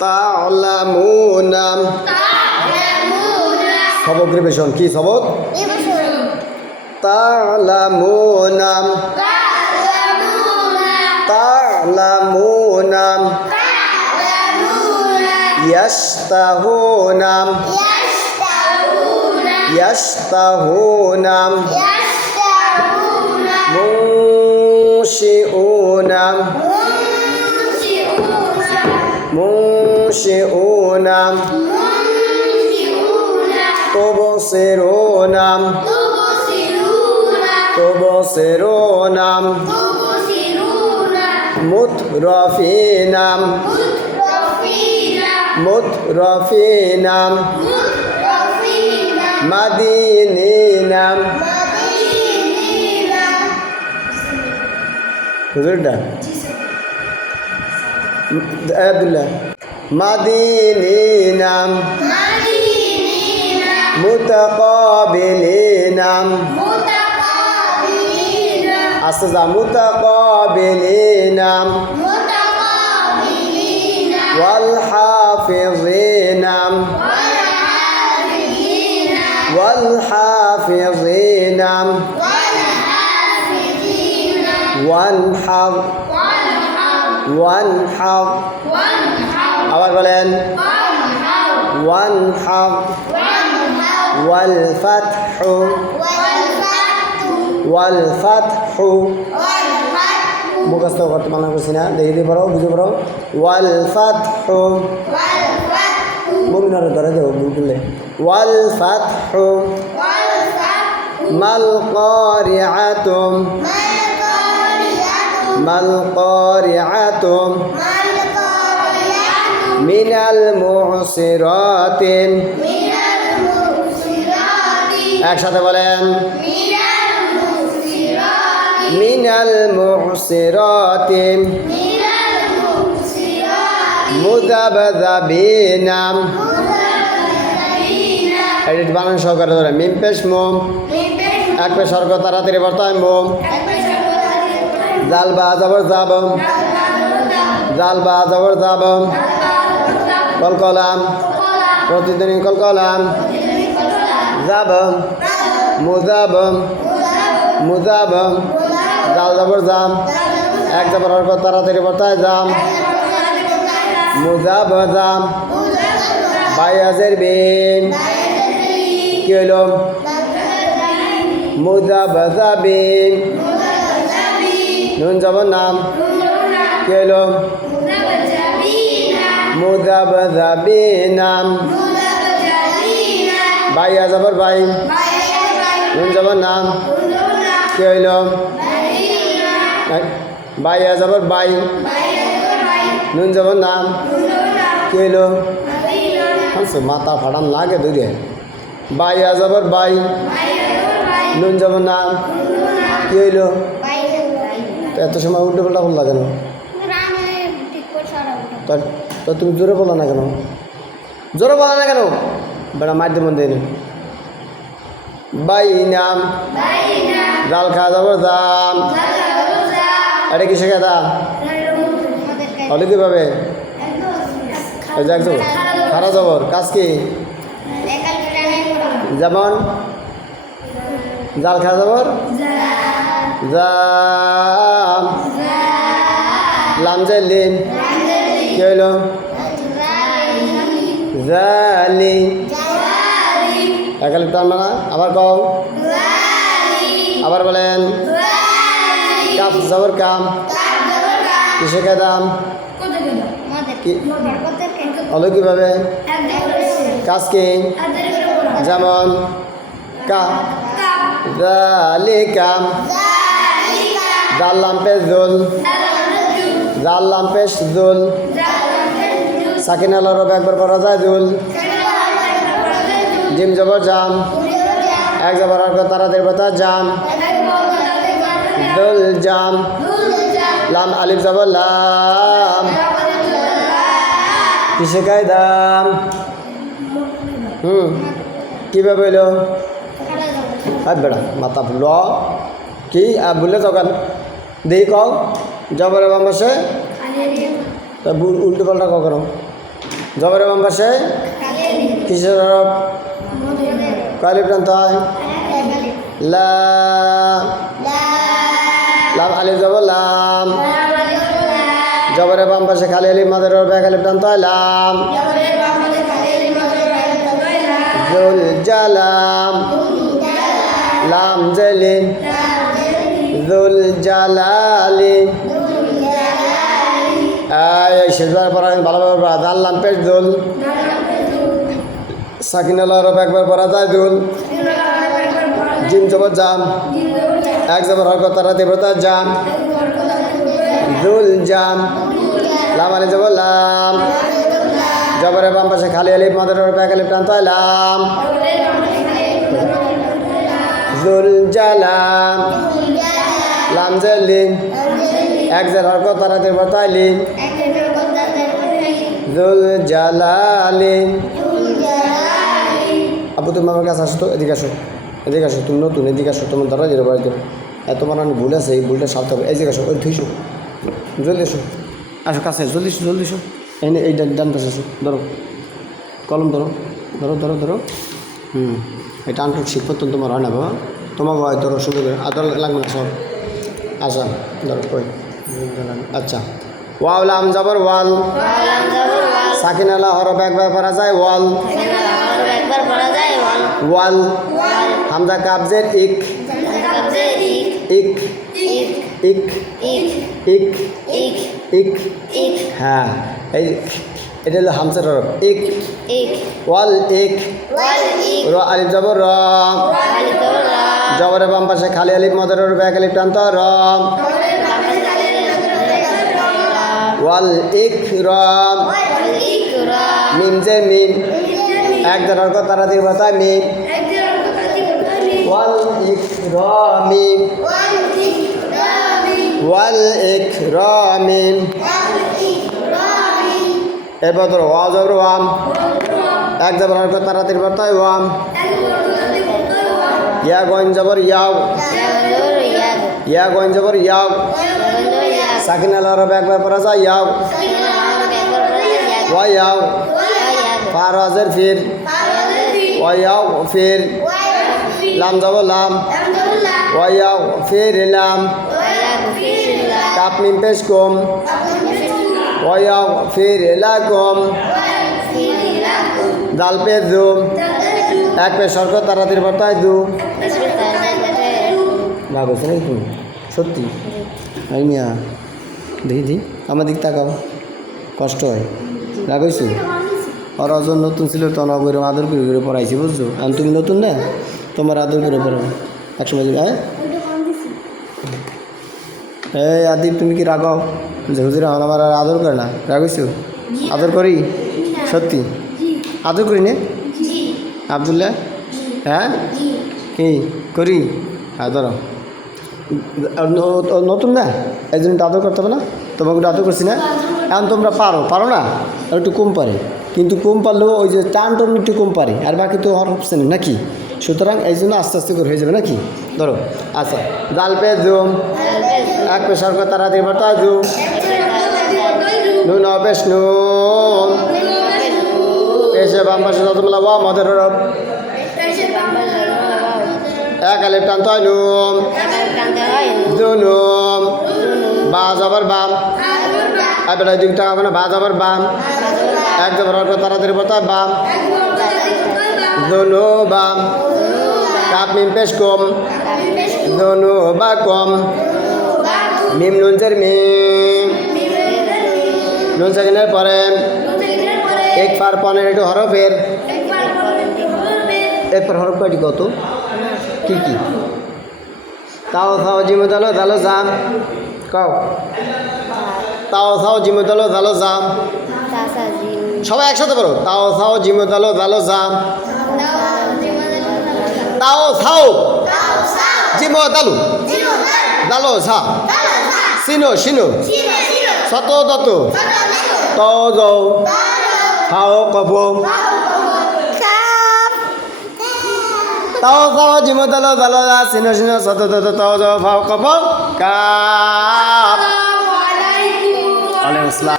তা'লামুনা সবক রিভিশন কি সবক তা'লামুনা তা'লামুনা ইয়াশতাহুনা ইয়াশতাহুনা মুনশিউনা মুনশিউনা তুবসিরুনা তুবসিরুনা মুতরাফিনা মুতরাফিনা মাদিনিনা হুজুরটা আব্দুল্লাহ মাদিনিনা মুতাকাবিলিনা আস্তা মুতাকাবিলিনা ওয়াল হাফিজিনা ওয়াল হাফিজিনা ওয়ানহার ওয়ানহার আবার বলেন ওয়ানহার ওয়াল ফাতহু ওয়াল ফাতহু মুখস্থ করতে মানা করছি না দেখে দিয়ে পড়ো বুঝে পড়ো ওয়াল ফাতহু মুমিনার ধরে দেবো ভুল করলে ওয়াল ফাতহু মাল কারিআতু মাল কারিআতু মিনাল মুসিরাতি একসাথে বলেন মিনাল মুসিরাতি মুযাবযাবিনা এডিট বানান সহকারে ধরে মিম পেশ মোম এক পেশ সর্গ তাড়াতাড়ি বর্তায় মোম জাল বা জবর যাব জাল বা জবর যাব কলকলাম প্রতিদিন কলকলাম যাব মুজাব মুজাব জাল জবর জাম এক জবর সর্গ তাড়াতাড়ি বর্তায় জাম মুজাব জাম বায়াজের বিন কি হইল মুজাবজাবিন নুন জবর নাম কি হইল মুজাবজাবিনাম বাইয়া জবর বাই নুন জবর নাম কি হইল বাইয়া জবর বাই নুন জবর নাম কি হইল মাথা ফাটান লাগে দূরে বাইয়া জবর বাই নুন জবর নাম কি হইল এত সময় উল্টো পাল্টা বললা কেন তো তুমি জোরে বলো না কেন জোরে বলো না কেন বেড়া মাধ্যম দেয়নি বাই নাম জাল খা জবর জাম এটা কি শেখা দাম হলে কীভাবে দেখছো খারা জবর কাজ কি যেমন জাল খা জবর জাম লাম লিন কি হইল জালি একালিপ টান মানা আবার কও আবার বলেন কাফ জবর কাম কিসে কাদাম হলো কীভাবে কাজ কি যেমন কা জালিকাম জাল্লাম পেশ জুল জাল্লাম পেশ জুল সাকিন আল রব একবার পড়া যায় জুল জিম জবর জাম এক জবর আর তাড়াতাড়ি বতা জাম দুল জাম লাম আলিফ জবর লাম কিসে কায়দাম কীভাবে হইল বেড়া মাথা ল কি বললে তখন দেখি কও জবর বাম বসে তা উল্টো পাল্টা কখনো জবরের বাম পাশে কিসের হরফ কালিফ টানতে হয় লা লাম আলিফ জবর লাম জবরের বাম পাশে খালি আলিফ মাদের হরফ এক আলিফ টানতে হয় লাম জুল জালাম লাম জেলি জুল জালালি এই শেষবার পড়া ভালোভাবে পড়া জানলাম পেশ দুল সাকিনাল হরফ একবার পড়া যায় দুল জিম জবর জাম এক জবর হরকত তারা দেবতা জাম দুল জাম লাম আলিফ জবর লাম জবরের বাম পাশে খালি আলিফ মাদের হরফ এক আলিফ টানতে হয় লাম জুল জালাম লাম জেলি এক জের হরকত তারা দেবতা লিম জুল জালালি আপু তুমি আমার কাছে আসো তো এদিকে আসো তুমি নতুন এদিকে আসো তোমার ধরা যেতে পারি তোমার অনেক ভুল আছে এই ভুলটা সারতে হবে এদিকে আসো ওই থুইসো জলদি এসো আসো কাছে জলদি এসো এই ডান পাশে আসো ধরো কলম ধরো এটা আন্টুক শিক্ষণ তোমার হয় না বাবা তোমাকে হয় ধরো সুন্দর করে আর লাগবে না সব আচ্ছা ধরো কই আচ্ছা ওয়াও লাম জবর ওয়াল সাকিন আলা হরফ একবার পড়া যায় ওয়াল ওয়াল হামজা কাবজের ইক ইক ইক ইক ইক হ্যাঁ এই এটা হলো হামজার হরফ ইক ওয়াল ইক র আলিফ জবর র জবরের বাম পাশে খালি আলিফ মদের হরফ এক আলিফ টানতে র ওয়াল ইকরাম মিম যে মিম এক জের হরকত তারা দেবতা মিম ওয়াল ইকরামিম ওয়াল ইকরামিম এরপর ধরো ওয়া জবর ওয়াম এক জবর হরকত তারা দেবতা ওয়াম ইয়া গন জবর ইয়াও ইয়া গন জবর ইয়াও সাকিন আল হরফ একবার পড়া যায় ইয়াও ওয়া ইয়াও ফার হাজার ফির ওয়া ইয়াও ফির লাম জবর লাম ওয়া ইয়াও ফির লাম কাপ মিম পেশ কম ওয়া ইয়াও ফির লাকুম দাল পে দু এক পেশ হরকত তারা দেবতা দু না বলছো নাকি তুমি সত্যি এই মিয়া দেখি আমার দিক তাকাও কষ্ট হয় রাখছি ওরা যখন নতুন ছিল তখন অবৈরম আদর করে পড়াইছি বুঝছো আর তুমি নতুন না তোমার আদর করে পড়াও একসময় হ্যাঁ এই আদিব তুমি কি রাগাও যে হুজুর আমার আর আদর করে না রাখছো আদর করি সত্যি আদর করি নে আবদুল্লাহ হ্যাঁ কি করি আদর নতুন না এই জন্য আদর করতে হবে না তোমাকে একটু আদর করছি না এখন তোমরা পারো না আর একটু কম পারে কিন্তু কম পারলেও ওই যে টান একটু কম পারে আর বাকি তো হরফ চেনে নাকি সুতরাং এই জন্য আস্তে আস্তে করে হয়ে যাবে নাকি ধরো আচ্ছা জাল পে জুম এক পেশার কথা তারা দিয়ে বার্তা জুম নুন অপেশ নুন পেশে বাম পাশে যতবেলা ওয়া মদের হরফ এক আলিফ টানতে হয় নুম দুনুম বা জবর বাম এবার দুই টাকা মানে বা জবর বাম এক জবর তাড়াতাড়ি বলতে হয় বাম দুনু বাম কাপ মিম পেশ কম দুনু বা কম মিম নুনজের মিম নুন সেকেন্ডের পরে এক পার 15 হরফের এরপর হরফ কয়টি কত কি তাও থাও জিমে দালো জাম কাও তাও থাও জিমে দালো জাম সবাই একসাথে বলো তাও থাও জিমে দালো জাম তাও থাও জিমে দালো ঝা সিনো সত দত তাও যাও খাও কব তাও খাও জিমে দালো যা সিনো সত দত তাও যাও খাও কব কাপ আলাইকুম আসসালাম